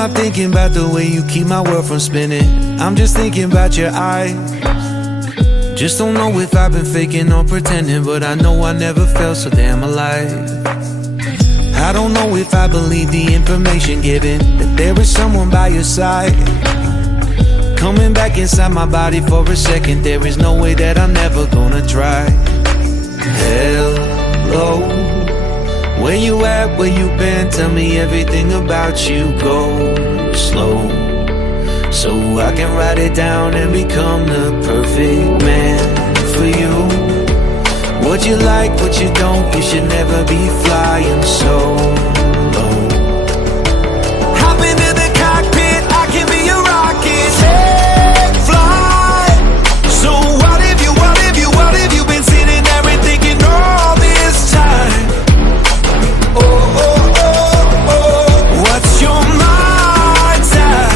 not thinking about the way you keep my world from spinning. I'm just thinking about your eyes. Just don't know if I've been faking or pretending, but I know I never felt so damn alive. I don't know if I believe the information given, that there is someone by your side. Coming back inside my body for a second, there is no way that I'm never gonna try. Hello, where you at, where you been? Tell me everything about you, go slow, so I can write it down and become the perfect man for you. What you like, what you don't, you should never be flying so low. Hop into the cockpit, I can be your rocket. Hey, fly. So what have you been sitting there and thinking all this time? Oh, oh, oh, oh, what's your mind's at?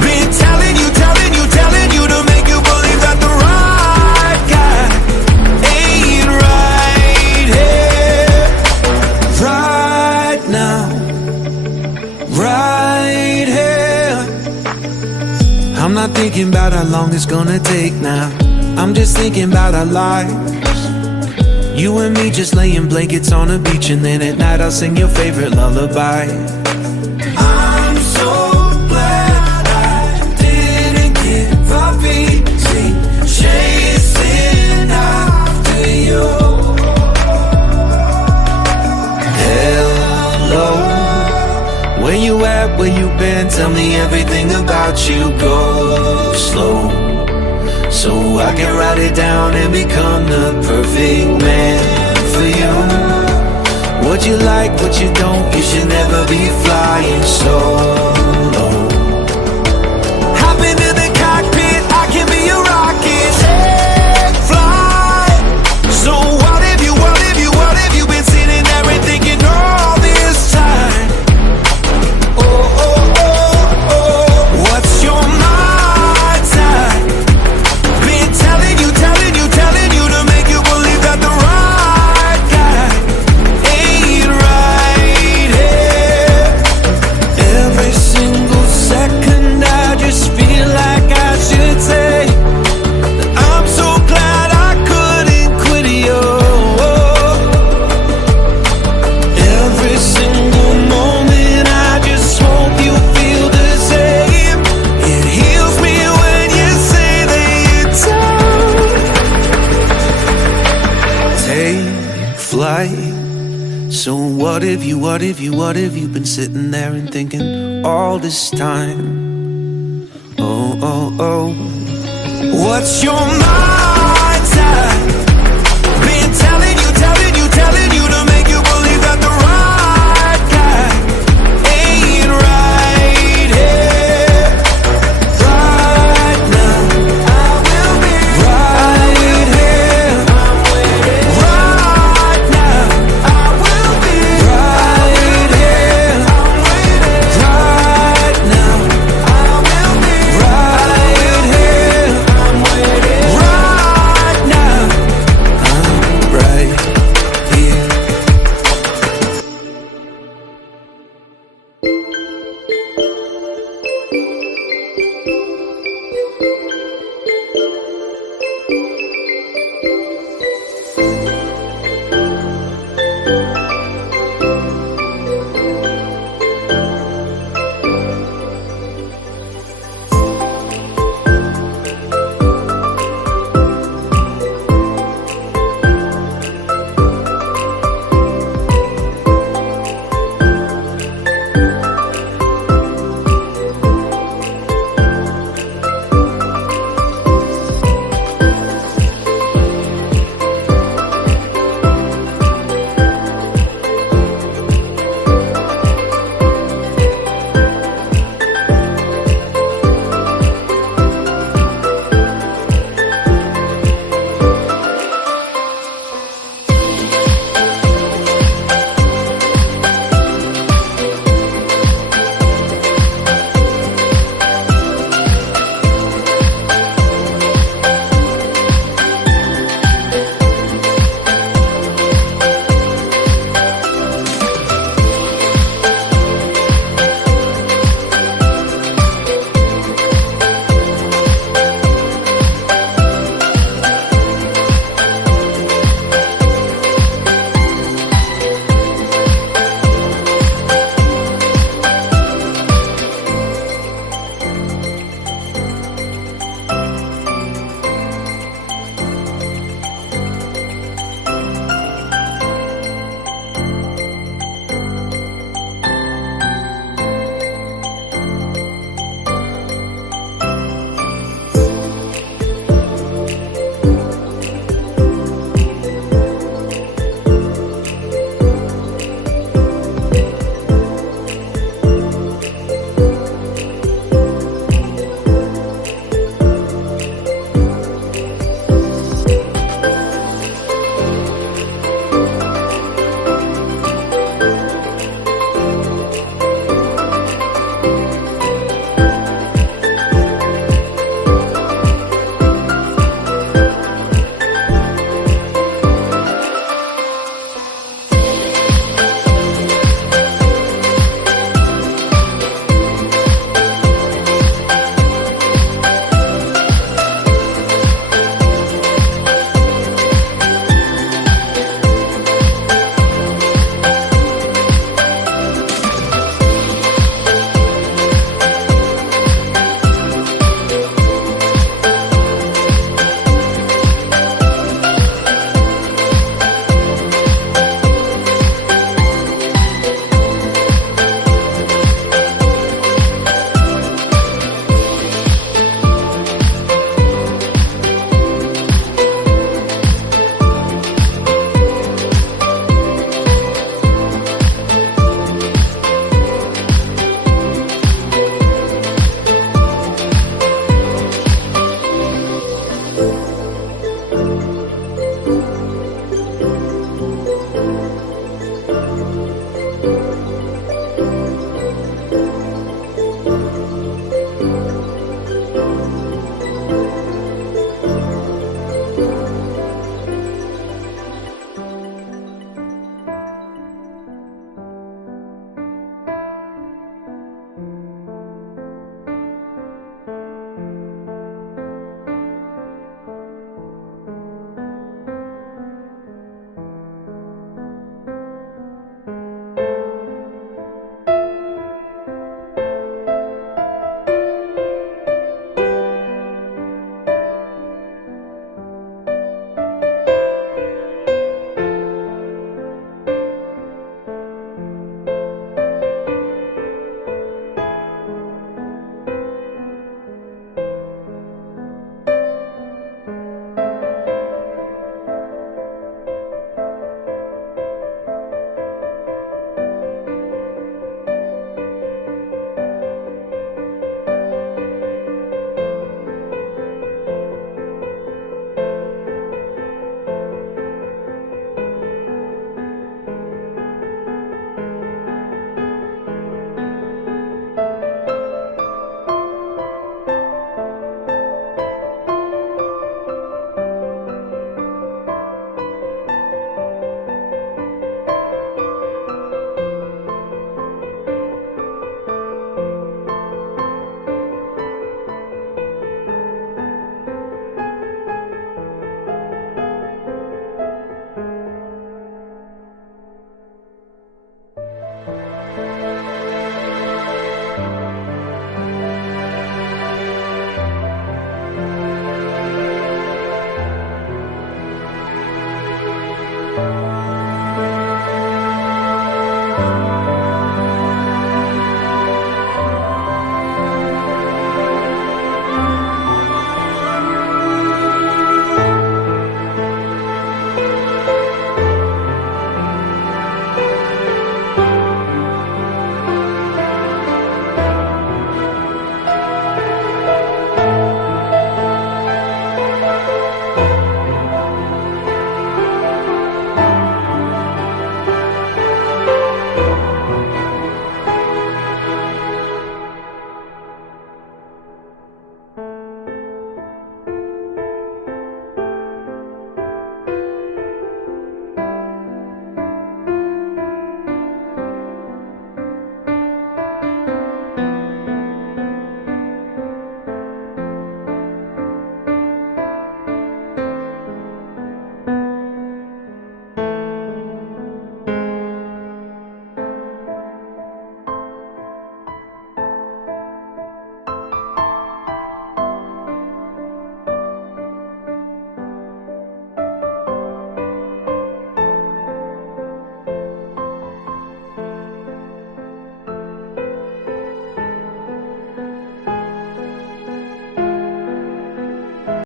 Been telling you to make you believe that the right guy ain't right here, right now, right here. I'm not thinking about how long it's gonna take now. I'm just thinking about our lives. You and me just laying blankets on a beach, and then at night I'll sing your favorite lullaby. I'm so glad I didn't give up easy, chasing after you. Hello, where you at, where you been? Tell me everything about you, go slow, so I can write it down and become the perfect man for you. What you like, what you don't, you should never be flying so low. Hop into the cockpit, I can be your rocket. Hey, fly. So what have you been sitting there and thinking all this time? Oh, oh, oh, oh, what's your mind's at? Been telling you to make you believe that the right guy ain't right here. Every single second I just feel like I should say that I'm so glad I couldn't quit you. Every single moment I just hope you feel the same. It heals me when you say that you're done. Take flight. So what have you been sitting there and thinking all this time? Oh, oh, oh, what's your mind's at? Been telling you to make you believe that the right guy ain't right here, right now. I will be right here, right now. I will be right here, right now. I will be right here, right